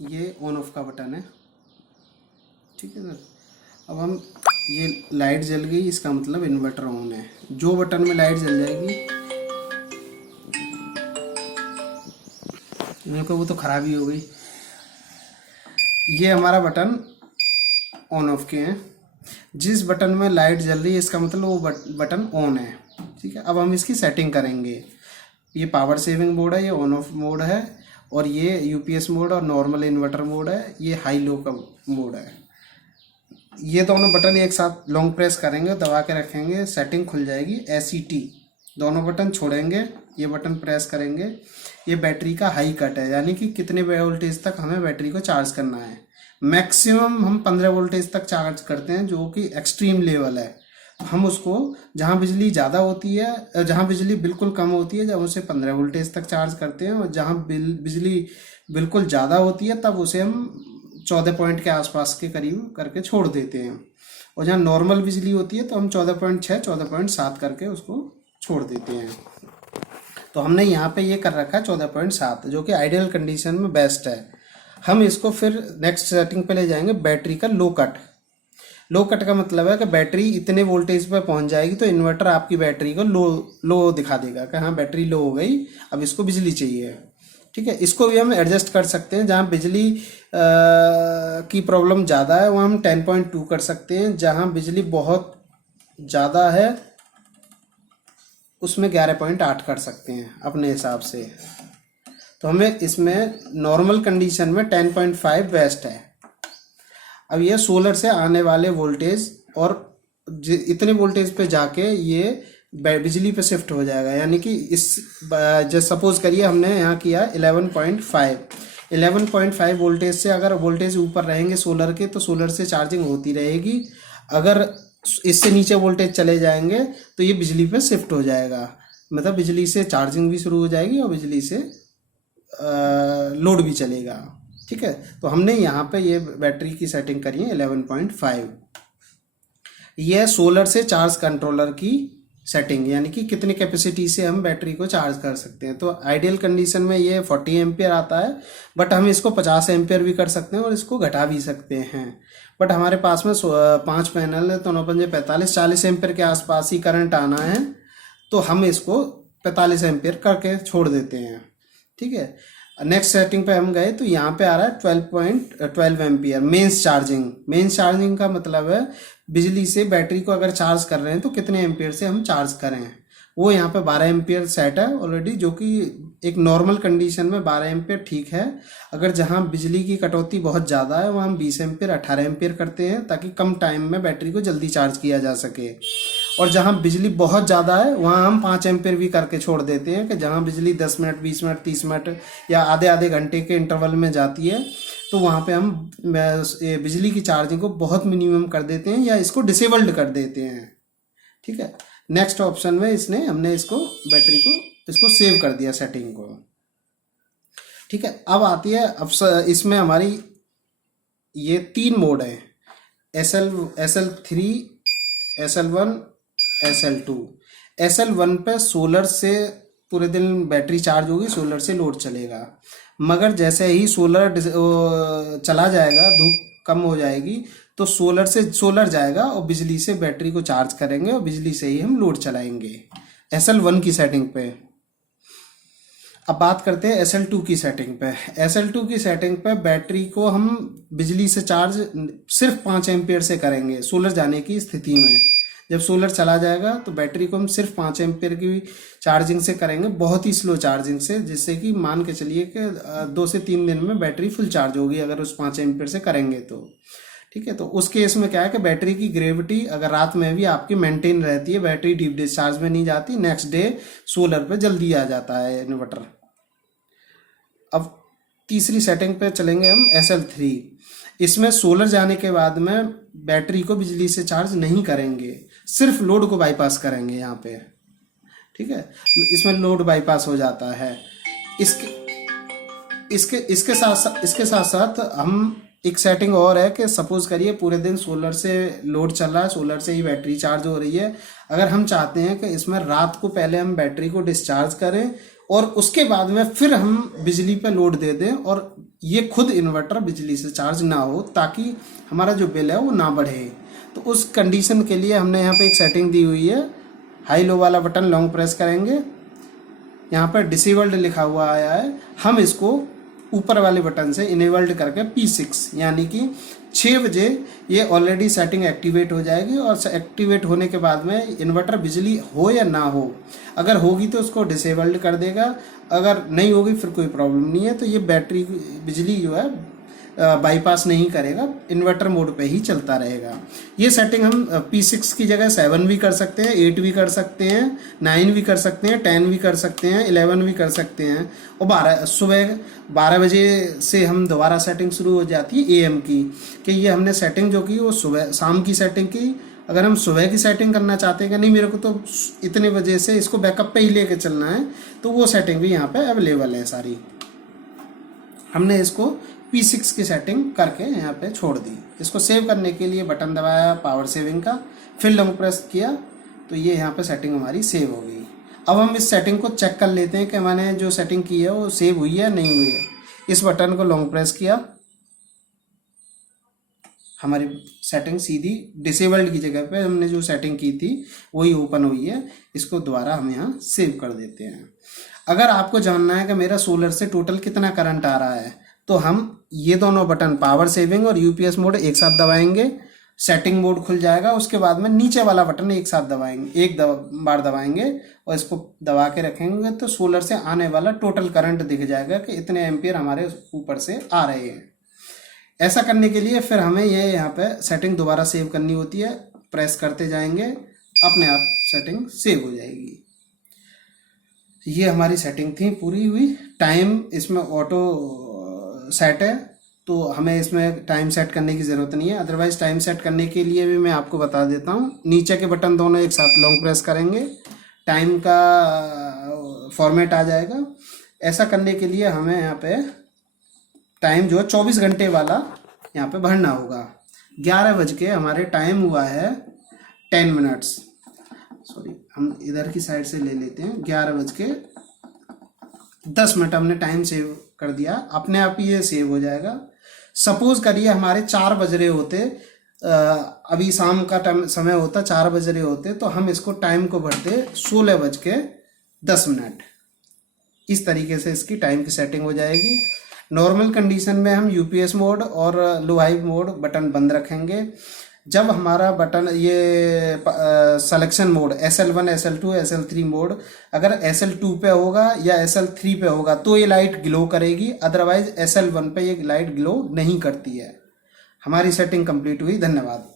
ये on off का button है, ठीक है सर। अब हम ये लाइट जल गई, इसका मतलब इन्वर्टर ऑन है। जो बटन में लाइट जल जाएगी, देखो वो तो खराब ही हो गई। ये हमारा बटन ऑन ऑफ के हैं। जिस बटन में लाइट जल रही है इसका मतलब वो बटन ऑन है, ठीक है। अब हम इसकी सेटिंग करेंगे। ये पावर सेविंग मोड है, ये ऑन ऑफ मोड है, और ये यूपीएस मोड और नॉर्मल इन्वर्टर मोड है, ये हाई लो का मोड है। ये दोनों बटन एक साथ लॉन्ग प्रेस करेंगे, दबा के रखेंगे, सेटिंग खुल जाएगी। एसईटी दोनों बटन छोड़ेंगे, ये बटन प्रेस करेंगे। ये बैटरी का हाई कट है, यानी कि कितने वोल्टेज तक हमें बैटरी को चार्ज करना है। मैक्सिमम हम 15 वोल्टेज तक चार्ज करते हैं, जो कि एक्सट्रीम लेवल है। हम उसको जहाँ बिजली ज़्यादा होती है, जहाँ बिजली बिल्कुल कम होती है, जब उसे 15 वोल्टेज तक चार्ज करते हैं, और जहाँ बिजली बिल्कुल ज़्यादा होती है तब उसे हम 14 पॉइंट के आसपास के करीब करके छोड़ देते हैं। और जहाँ नॉर्मल बिजली होती है तो हम 14.6 14.7 करके उसको छोड़ देते हैं। तो हमने यहाँ पे ये कर रखा है 14.7, जो कि आइडियल कंडीशन में बेस्ट है। हम इसको फिर नेक्स्ट सेटिंग पे ले जाएंगे, बैटरी का लो कट। लो कट का मतलब है कि बैटरी इतने वोल्टेज पर पहुंच जाएगी तो इन्वर्टर आपकी बैटरी को लो दिखा देगा कि हाँ बैटरी लो हो गई, अब इसको बिजली चाहिए, ठीक है। इसको भी हम एडजस्ट कर सकते हैं। जहाँ बिजली की प्रॉब्लम ज़्यादा है वहाँ हम 10.2 कर सकते हैं। जहाँ बिजली बहुत ज़्यादा है उसमें 11.8 कर सकते हैं अपने हिसाब से। तो हमें इसमें नॉर्मल कंडीशन में 10.5 बेस्ट है। अब ये सोलर से आने वाले वोल्टेज और इतने वोल्टेज पे जाके ये बिजली पे शिफ्ट हो जाएगा, यानी कि इस जैसे सपोज करिए हमने यहाँ किया 11.5 वोल्टेज से अगर वोल्टेज ऊपर रहेंगे सोलर के तो सोलर से चार्जिंग होती रहेगी। अगर इससे नीचे वोल्टेज चले जाएंगे तो ये बिजली पे शिफ्ट हो जाएगा, मतलब बिजली से चार्जिंग भी शुरू हो जाएगी और बिजली से लोड भी चलेगा, ठीक है। तो हमने यहाँ पे ये बैटरी की सेटिंग करी है 11.5। यह सोलर से चार्ज कंट्रोलर की सेटिंग, यानी कि कितनी कैपेसिटी से हम बैटरी को चार्ज कर सकते हैं। तो आइडियल कंडीशन में ये 40 एम्पियर आता है, बट हम इसको 50 एम्पियर भी कर सकते हैं और इसको घटा भी सकते हैं। बट हमारे पास में 5 पैनल है तो 9 पंजे 45, 40 एम्पियर के आसपास ही करंट आना है, तो हम इसको 45 एम्पियर करके छोड़ देते हैं, ठीक है। नेक्स्ट सेटिंग पे हम गए तो यहाँ पे आ रहा है 12.12 ampere mains charging. Mains charging का मतलब है बिजली से बैटरी को अगर चार्ज कर रहे हैं तो कितने एम्पियर से हम चार्ज करें। वो यहाँ पे 12 एम्पियर सेट है ऑलरेडी, जो कि एक नॉर्मल कंडीशन में 12 एम्पियर ठीक है। अगर जहाँ बिजली की कटौती बहुत ज़्यादा है वहाँ हम 20 एम्पियर 18 एम्पियर करते हैं, ताकि कम टाइम में बैटरी को जल्दी चार्ज किया जा सके। और जहाँ बिजली बहुत ज़्यादा है वहाँ हम 5 एम्पियर भी करके छोड़ देते हैं, कि जहाँ बिजली 10 मिनट 20 मिनट 30 मिनट या आधे आधे घंटे के इंटरवल में जाती है तो वहाँ पे हम बिजली की चार्जिंग को बहुत मिनिमम कर देते हैं या इसको डिसेबल्ड कर देते हैं, ठीक है। नेक्स्ट ऑप्शन में हमने इसको बैटरी को इसको सेव कर दिया सेटिंग को, ठीक है। अब आती है, अब इसमें हमारी ये 3 मोड है, SL3, SL1, SL2। SL1 पे सोलर से पूरे दिन बैटरी चार्ज होगी, सोलर से लोड चलेगा। मगर जैसे ही सोलर चला जाएगा, धूप कम हो जाएगी, तो सोलर जाएगा और बिजली से बैटरी को चार्ज करेंगे और बिजली से ही हम लोड चलाएंगे SL1 की सेटिंग पे। अब बात करते हैं SL2 की सेटिंग पे। SL2 की सेटिंग पे बैटरी को हम बिजली से चार्ज सिर्फ 5 एम्पियर से करेंगे सोलर जाने की स्थिति में। जब सोलर चला जाएगा तो बैटरी को हम सिर्फ 5 एम्पियर की चार्जिंग से करेंगे, बहुत ही स्लो चार्जिंग से, जिससे कि मान के चलिए कि 2 से 3 दिन में बैटरी फुल चार्ज होगी अगर उस 5 एम्पियर से करेंगे तो, ठीक है। तो उस केस में क्या है कि बैटरी की ग्रेविटी अगर रात में भी आपकी मेंटेन रहती है, बैटरी डीप डिस्चार्ज में नहीं जाती, नेक्स्ट डे सोलर पे जल्दी आ जाता है इन्वर्टर। अब तीसरी सेटिंग पे चलेंगे हम SL3। इसमें सोलर जाने के बाद में बैटरी को बिजली से चार्ज नहीं करेंगे, सिर्फ लोड को बाईपास करेंगे यहाँ पे, ठीक है। इसमें लोड बाईपास हो जाता है। इसके साथ साथ हम एक सेटिंग और है कि सपोज करिए पूरे दिन सोलर से लोड चल रहा है, सोलर से ही बैटरी चार्ज हो रही है। अगर हम चाहते हैं कि इसमें रात को पहले हम बैटरी को डिस्चार्ज करें और उसके बाद में फिर हम बिजली पे लोड दे दें और ये खुद इन्वर्टर बिजली से चार्ज ना हो, ताकि हमारा जो बिल है वो ना बढ़े। तो उस कंडीशन के लिए हमने यहाँ पे एक सेटिंग दी हुई है। हाई लो वाला बटन लॉन्ग प्रेस करेंगे, यहाँ पर डिसेबल्ड लिखा हुआ आया है, हम इसको ऊपर वाले बटन से इनेबल्ड करके P6 यानी कि 6 बजे ये ऑलरेडी सेटिंग एक्टिवेट हो जाएगी। और एक्टिवेट होने के बाद में इन्वर्टर बिजली हो या ना हो, अगर होगी तो उसको डिसेबल्ड कर देगा, अगर नहीं होगी फिर कोई प्रॉब्लम नहीं है। तो ये बैटरी बिजली जो है बाईपास नहीं करेगा, इन्वर्टर मोड पे ही चलता रहेगा। ये सेटिंग हम P6 की जगह 7 भी कर सकते हैं, 8 भी कर सकते हैं, 9 भी कर सकते हैं, 10 भी कर सकते हैं, 11 भी कर सकते हैं। और सुबह 12 बजे से हम दोबारा सेटिंग शुरू हो जाती है AM की, कि ये हमने सेटिंग जो की वो सुबह शाम की सेटिंग की। अगर हम सुबह की सेटिंग करना चाहते हैं कि नहीं मेरे को तो इतने बजे से इसको बैकअप पे ही लेके चलना है, तो वो सेटिंग भी यहाँ पे अवेलेबल है सारी। हमने इसको P6 की सेटिंग करके यहाँ पे छोड़ दी। इसको सेव करने के लिए बटन दबाया पावर सेविंग का, फिर लॉन्ग प्रेस किया, तो ये यहाँ पे सेटिंग हमारी सेव हो गई। अब हम इस सेटिंग को चेक कर लेते हैं कि मैंने जो सेटिंग की है वो सेव हुई है नहीं हुई है। इस बटन को लॉन्ग प्रेस किया, हमारी सेटिंग सीधी डिसेबल्ड की जगह पे हमने जो सेटिंग की थी वही ओपन हुई है। इसको दोबारा हम यहाँ सेव कर देते हैं। अगर आपको जानना है कि मेरा सोलर से टोटल कितना करंट आ रहा है, तो हम ये दोनों बटन पावर सेविंग और UPS मोड एक साथ दबाएंगे, सेटिंग मोड खुल जाएगा। उसके बाद में नीचे वाला बटन एक साथ दबाएंगे, बार दबाएंगे और इसको दबा के रखेंगे, तो सोलर से आने वाला टोटल करंट दिख जाएगा कि इतने एम्पियर हमारे ऊपर से आ रहे हैं। ऐसा करने के लिए फिर हमें ये यहाँ पे सेटिंग दोबारा सेव करनी होती है, प्रेस करते जाएंगे, अपने आप सेटिंग सेव हो जाएगी। ये हमारी सेटिंग थी पूरी हुई। टाइम इसमें ऑटो सेट है, तो हमें इसमें टाइम सेट करने की ज़रूरत नहीं है। अदरवाइज टाइम सेट करने के लिए भी मैं आपको बता देता हूँ। नीचे के बटन दोनों एक साथ लॉन्ग प्रेस करेंगे, टाइम का फॉर्मेट आ जाएगा। ऐसा करने के लिए हमें यहाँ पे टाइम जो है 24 घंटे वाला यहाँ पे भरना होगा। 11 बज के हमारे टाइम हुआ है 10 मिनट्स, सॉरी हम इधर की साइड से ले लेते हैं। 11 बज के 10 मिनट हमने टाइम सेव कर दिया, अपने आप ही ये सेव हो जाएगा। सपोज करिए हमारे 4 बज रहे होते, अभी शाम का टाइम समय होता, 4 बज रहे होते, तो हम इसको टाइम को भरते 16 बज के 10 मिनट। इस तरीके से इसकी टाइम की सेटिंग हो जाएगी। नॉर्मल कंडीशन में हम UPS मोड और लो हाई मोड बटन बंद रखेंगे। जब हमारा बटन ये selection mode SL1, SL2, SL3 mode अगर SL2 पे होगा या SL3 पे होगा तो ये लाइट ग्लो करेगी, अदरवाइज SL1 पे ये लाइट ग्लो नहीं करती है। हमारी सेटिंग कंप्लीट हुई। धन्यवाद।